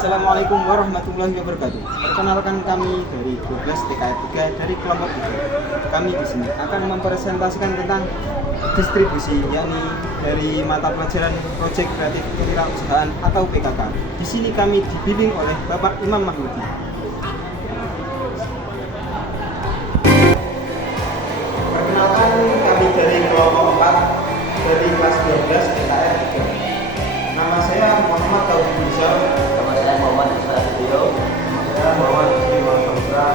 Assalamualaikum warahmatullahi wabarakatuh. Perkenalkan kami dari 12 TKR 3 dari kelompok 3. Kami di sini akan mempresentasikan tentang distribusi, yakni dari mata pelajaran Proyek Kreatif Kewirausahaan atau PKK. Di sini kami dibimbing oleh Bapak Imam Mahmudi. Perkenalkan kami dari kelompok 4 dari kelas 12 TKR 3. Nama saya Muhammad Tauhid Bisa. Nama saya Muhammad Isra Video. Saya Muhammad Isra Samsra.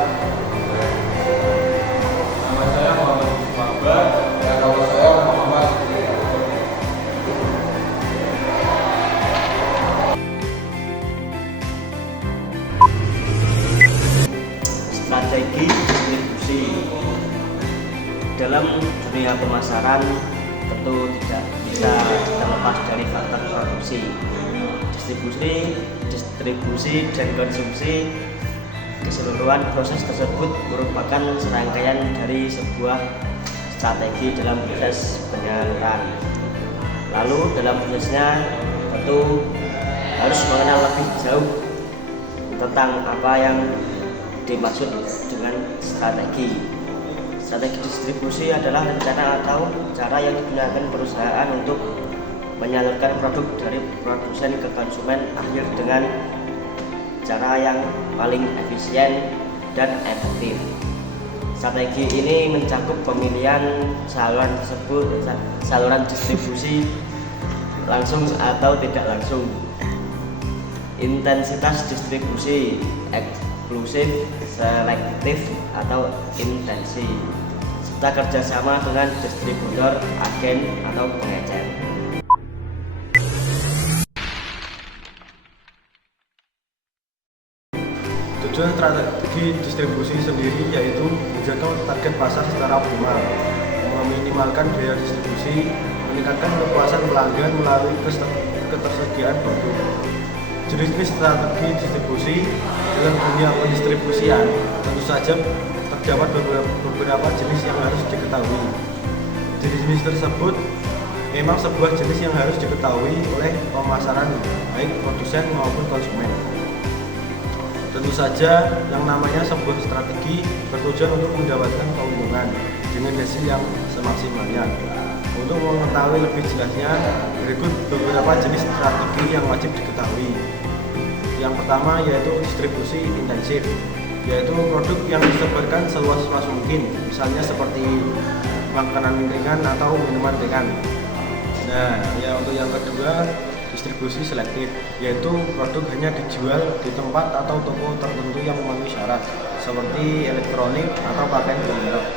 Nama saya Muhammad Makbar. Dan nama saya Muhammad. Strategi distribusi dalam dunia pemasaran tentu tidak bisa terlepas dari faktor produksi, distribusi dan konsumsi. Keseluruhan proses tersebut merupakan serangkaian dari sebuah strategi dalam proses penyaluran. Lalu dalam prosesnya tentu harus mengenal lebih jauh tentang apa yang dimaksud dengan strategi. Strategi distribusi adalah rencana atau cara yang digunakan perusahaan untuk menyalurkan produk dari produsen ke konsumen akhir dengan cara yang paling efisien dan efektif. Strategi ini mencakup pemilihan saluran distribusi langsung atau tidak langsung, intensitas distribusi, eksklusif, selektif atau intensi, serta kerjasama dengan distributor, agen atau pengecer. Tujuan strategi distribusi sendiri yaitu menjaga target pasar secara optimal, meminimalkan biaya distribusi, meningkatkan kepuasan pelanggan melalui ketersediaan produk. Jenis strategi distribusi dalam dunia pendistribusian tentu saja terdapat beberapa jenis yang harus diketahui. Jenis tersebut memang sebuah jenis yang harus diketahui oleh pemasaran baik produsen maupun konsumen. Tentu saja yang namanya sebuah strategi bertujuan untuk mendapatkan keuntungan dengan hasil yang semaksimalnya. Untuk mengetahui lebih jelasnya, berikut beberapa jenis strategi yang wajib diketahui. Yang pertama yaitu distribusi intensif, yaitu produk yang disebarkan seluas-luas mungkin, misalnya seperti makanan ringan atau minuman ringan. Nah, untuk yang kedua, distribusi selektif, yaitu produk hanya dijual di tempat atau toko tertentu yang memenuhi syarat, seperti elektronik atau pakaian bermerek.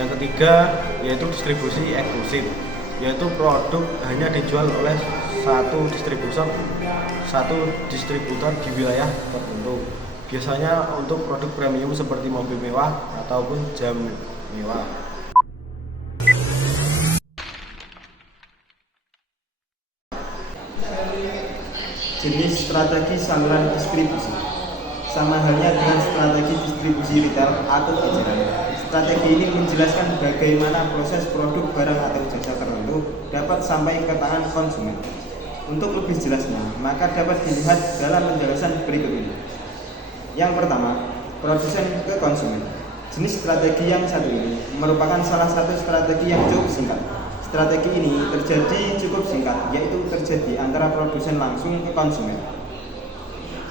Yang ketiga yaitu distribusi eksklusif, yaitu produk hanya dijual oleh satu distributor di wilayah tertentu, biasanya untuk produk premium seperti mobil mewah ataupun jam mewah. Jenis strategi saluran distribusi sama halnya dengan strategi distribusi retail atau eceran. Strategi ini menjelaskan bagaimana proses produk, barang atau jasa tertentu dapat sampai ke tangan konsumen. Untuk lebih jelasnya, maka dapat dilihat dalam penjelasan berikut ini. Yang pertama, produsen ke konsumen. Jenis strategi yang satu ini merupakan salah satu strategi yang cukup singkat. Strategi ini terjadi cukup singkat, yaitu terjadi antara produsen langsung ke konsumen.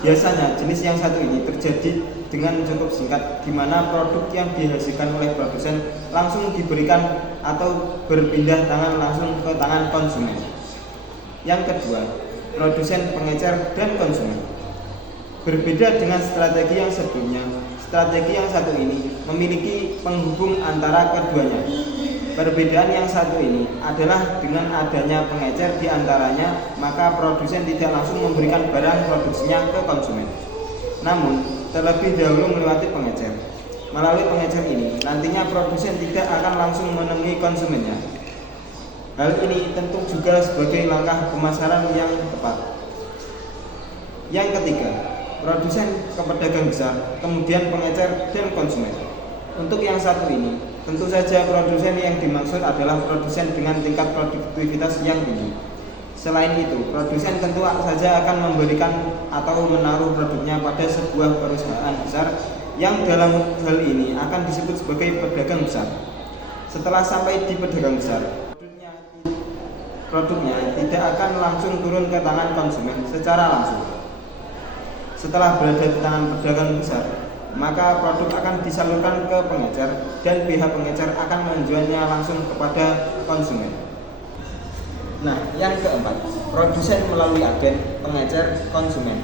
Biasanya jenis yang satu ini terjadi dengan cukup singkat, di mana produk yang dihasilkan oleh produsen langsung diberikan atau berpindah tangan langsung ke tangan konsumen. Yang kedua, produsen, pengecer, dan konsumen. Berbeda dengan strategi yang sebelumnya, strategi yang satu ini memiliki penghubung antara keduanya. Perbedaan yang satu ini adalah dengan adanya pengecer di antaranya, maka produsen tidak langsung memberikan barang produksinya ke konsumen, namun terlebih dahulu melewati pengecer. Melalui pengecer ini, nantinya produsen tidak akan langsung menemui konsumennya. Hal ini tentu juga sebagai langkah pemasaran yang tepat. Yang ketiga, produsen ke pedagang besar, kemudian pengecer dan konsumen. Untuk yang satu ini, tentu saja produsen yang dimaksud adalah produsen dengan tingkat produktivitas yang tinggi. Selain itu, produsen tentu saja akan memberikan atau menaruh produknya pada sebuah perusahaan besar yang dalam hal ini akan disebut sebagai pedagang besar. Setelah sampai di pedagang besar, produknya tidak akan langsung turun ke tangan konsumen secara langsung. Setelah berada di tangan pedagang besar, maka produk akan disalurkan ke pengecer dan pihak pengecer akan menjualnya langsung kepada konsumen. Nah, yang keempat, produsen melalui agen, pengecer, konsumen.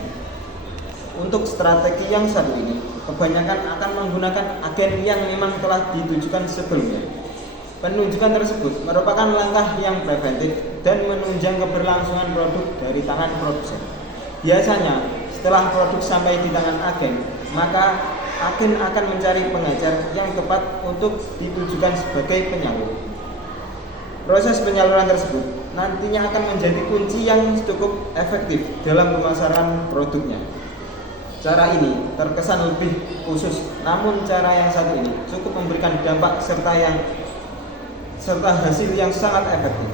Untuk strategi yang satu ini, kebanyakan akan menggunakan agen yang memang telah ditujukan sebelumnya. Penunjukan tersebut merupakan langkah yang preventif dan menunjang keberlangsungan produk dari tangan produsen. Biasanya, setelah produk sampai di tangan agen, maka agen akan mencari pengecer yang tepat untuk ditujukan sebagai penyalur. Proses penyaluran tersebut nantinya akan menjadi kunci yang cukup efektif dalam pemasaran produknya. Cara ini terkesan lebih khusus, namun cara yang satu ini cukup memberikan dampak serta hasil yang sangat efektif.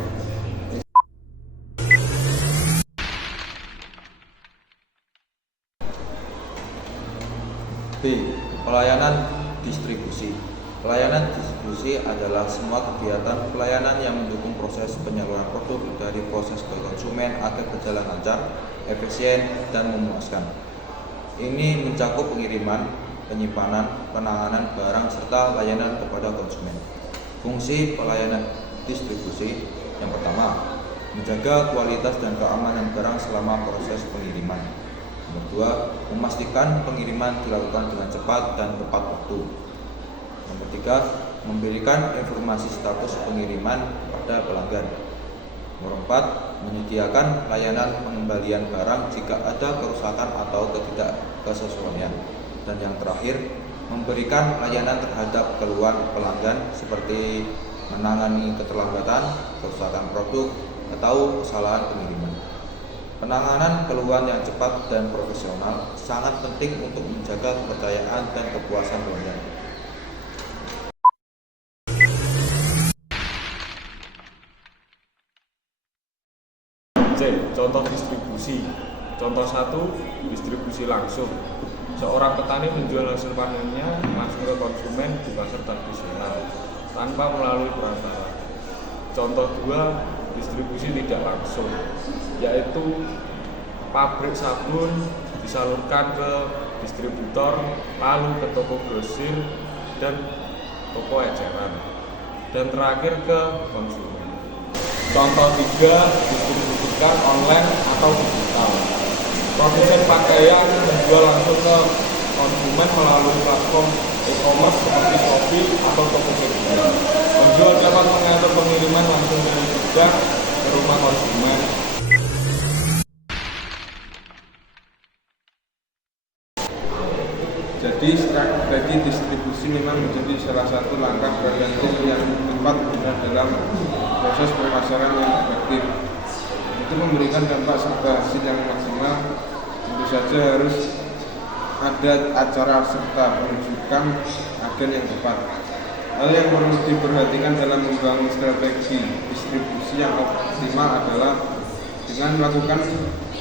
B. Pelayanan distribusi. Pelayanan distribusi adalah semua kegiatan pelayanan yang mendukung proses penyaluran produk dari proses ke konsumen agar berjalan lancar, efisien, dan memuaskan. Ini mencakup pengiriman, penyimpanan, penanganan barang, serta layanan kepada konsumen. Fungsi pelayanan distribusi yang pertama, menjaga kualitas dan keamanan barang selama proses pengiriman. Nomor 2, memastikan pengiriman dilakukan dengan cepat dan tepat waktu. Nomor 3, memberikan informasi status pengiriman pada pelanggan. Nomor 4, menyediakan layanan pengembalian barang jika ada kerusakan atau ketidaksesuaian. Dan yang terakhir, memberikan layanan terhadap keluhan pelanggan seperti menangani keterlambatan, kerusakan produk, atau kesalahan pengiriman. Penanganan keluhan yang cepat dan profesional sangat penting untuk menjaga kepercayaan dan kepuasan pelanggan. C. Contoh distribusi. Contoh 1, distribusi langsung. Seorang petani menjual hasil panennya langsung ke konsumen di pasar tradisional tanpa melalui perantara. Contoh 2, distribusi tidak langsung, yaitu pabrik sabun disalurkan ke distributor, lalu ke toko grosir dan toko eceran, dan terakhir ke konsumen. Contoh 3, distribusikan online atau digital. Produsen pakaian menjual langsung ke konsumen melalui platform e-commerce seperti Shopee atau Tokopedia. Penjual dapat mengatur pengiriman langsung dari gudang ke rumah konsumen. Jadi strategi distribusi memang menjadi salah satu langkah preventif yang tepat guna dalam proses pemasaran yang efektif. Itu memberikan dampak serta hasil yang maksimal. Tentu saja harus ada acara serta penunjukan agen yang tepat. Hal yang perlu diperhatikan dalam membangun strategi distribusi yang optimal adalah dengan melakukan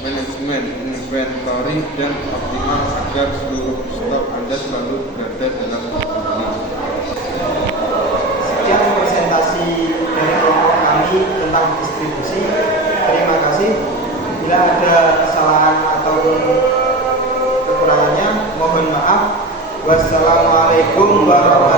manajemen inventory dan optimal agar seluruh stok Anda selalu berada dalam kendali. Sekian presentasi dari kelompok kami tentang distribusi. Terima kasih. Bila ada kesalahan atau kekurangannya, mohon maaf. Wassalamualaikum warahmatullahi wabarakatuh.